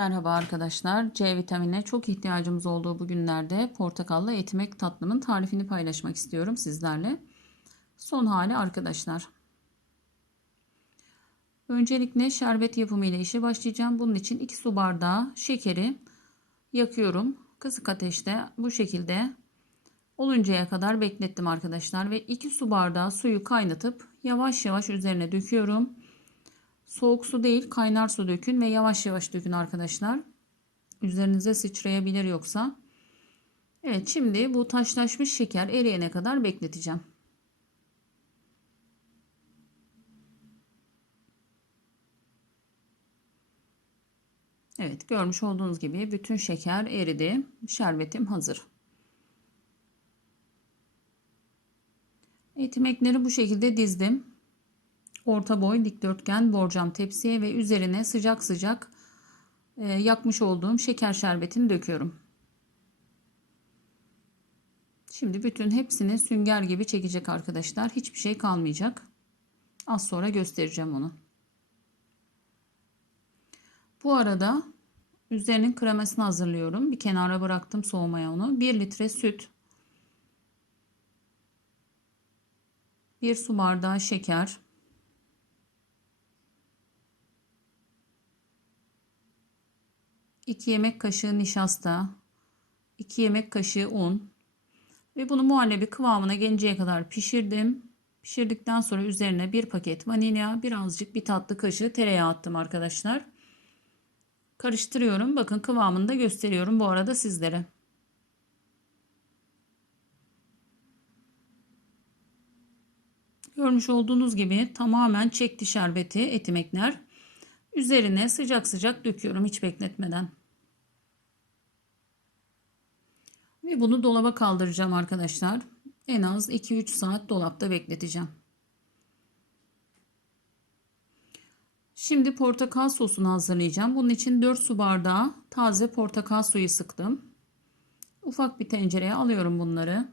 Merhaba arkadaşlar. C vitaminine çok ihtiyacımız olduğu bu günlerde portakallı etimek tatlımın tarifini paylaşmak istiyorum sizlerle. Son hali arkadaşlar. Öncelikle şerbet yapımı ile işe başlayacağım. Bunun için 2 su bardağı şekeri yakıyorum. Kısık ateşte bu şekilde oluncaya kadar beklettim arkadaşlar ve 2 su bardağı suyu kaynatıp yavaş yavaş üzerine döküyorum. Soğuk su değil kaynar su dökün ve yavaş yavaş dökün arkadaşlar. Üzerinize sıçrayabilir yoksa. Evet şimdi bu taşlaşmış şeker eriyene kadar bekleteceğim. Evet görmüş olduğunuz gibi bütün şeker eridi. Şerbetim hazır. Etimekleri bu şekilde dizdim orta boy dikdörtgen borcam tepsiye ve üzerine sıcak sıcak e, yakmış olduğum şeker şerbetini döküyorum. Şimdi bütün hepsini sünger gibi çekecek arkadaşlar. Hiçbir şey kalmayacak. Az sonra göstereceğim onu. Bu arada üzerinin kremasını hazırlıyorum. Bir kenara bıraktım soğumaya onu. 1 litre süt. 1 su bardağı şeker. 2 yemek kaşığı nişasta, 2 yemek kaşığı un ve bunu muhallebi kıvamına gelinceye kadar pişirdim. Pişirdikten sonra üzerine bir paket vanilya, birazcık bir tatlı kaşığı tereyağı attım arkadaşlar. Karıştırıyorum. Bakın kıvamını da gösteriyorum bu arada sizlere. Görmüş olduğunuz gibi tamamen çekti şerbeti etimekler. Üzerine sıcak sıcak döküyorum hiç bekletmeden. Ve bunu dolaba kaldıracağım arkadaşlar. En az 2-3 saat dolapta bekleteceğim. Şimdi portakal sosunu hazırlayacağım. Bunun için 4 su bardağı taze portakal suyu sıktım. Ufak bir tencereye alıyorum bunları.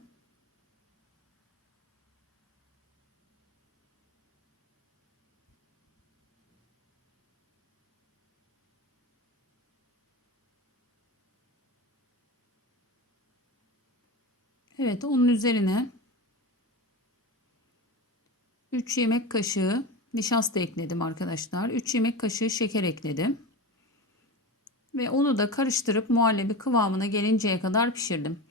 Evet onun üzerine 3 yemek kaşığı nişasta ekledim arkadaşlar. 3 yemek kaşığı şeker ekledim. Ve onu da karıştırıp muhallebi kıvamına gelinceye kadar pişirdim.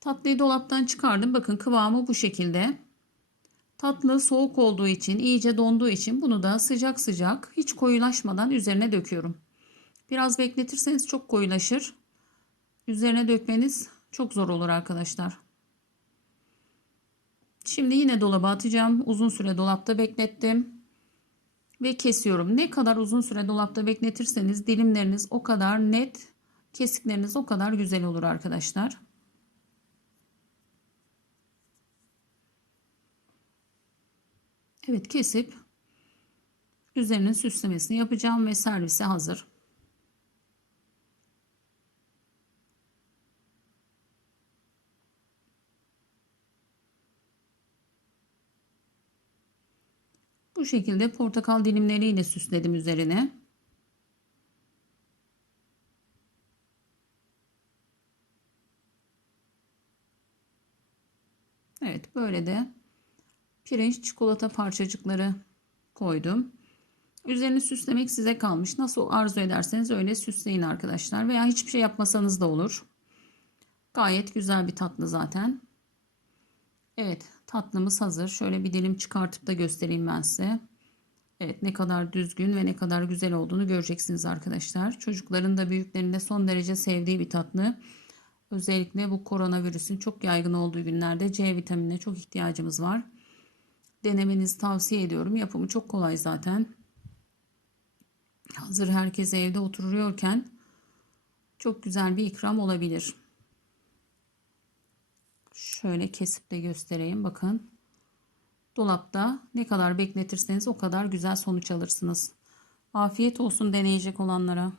Tatlıyı dolaptan çıkardım. Bakın kıvamı bu şekilde. Tatlı soğuk olduğu için, iyice donduğu için bunu da sıcak sıcak hiç koyulaşmadan üzerine döküyorum. Biraz bekletirseniz çok koyulaşır. Üzerine dökmeniz çok zor olur arkadaşlar. Şimdi yine dolaba atacağım. Uzun süre dolapta beklettim. Ve kesiyorum. Ne kadar uzun süre dolapta bekletirseniz dilimleriniz o kadar net, kesikleriniz o kadar güzel olur arkadaşlar. Evet kesip üzerinin süslemesini yapacağım ve servise hazır. Bu şekilde portakal dilimleriyle süsledim üzerine. Evet böyle de pirinç çikolata parçacıkları koydum. Üzerini süslemek size kalmış. Nasıl arzu ederseniz öyle süsleyin arkadaşlar. Veya hiçbir şey yapmasanız da olur. Gayet güzel bir tatlı zaten. Evet tatlımız hazır. Şöyle bir dilim çıkartıp da göstereyim ben size. Evet ne kadar düzgün ve ne kadar güzel olduğunu göreceksiniz arkadaşlar. Çocukların da büyüklerin de son derece sevdiği bir tatlı. Özellikle bu koronavirüsün çok yaygın olduğu günlerde C vitaminine çok ihtiyacımız var. Denemenizi tavsiye ediyorum. Yapımı çok kolay zaten. Hazır herkes evde oturuyorken çok güzel bir ikram olabilir. Şöyle kesip de göstereyim. Bakın. Dolapta ne kadar bekletirseniz o kadar güzel sonuç alırsınız. Afiyet olsun deneyecek olanlara.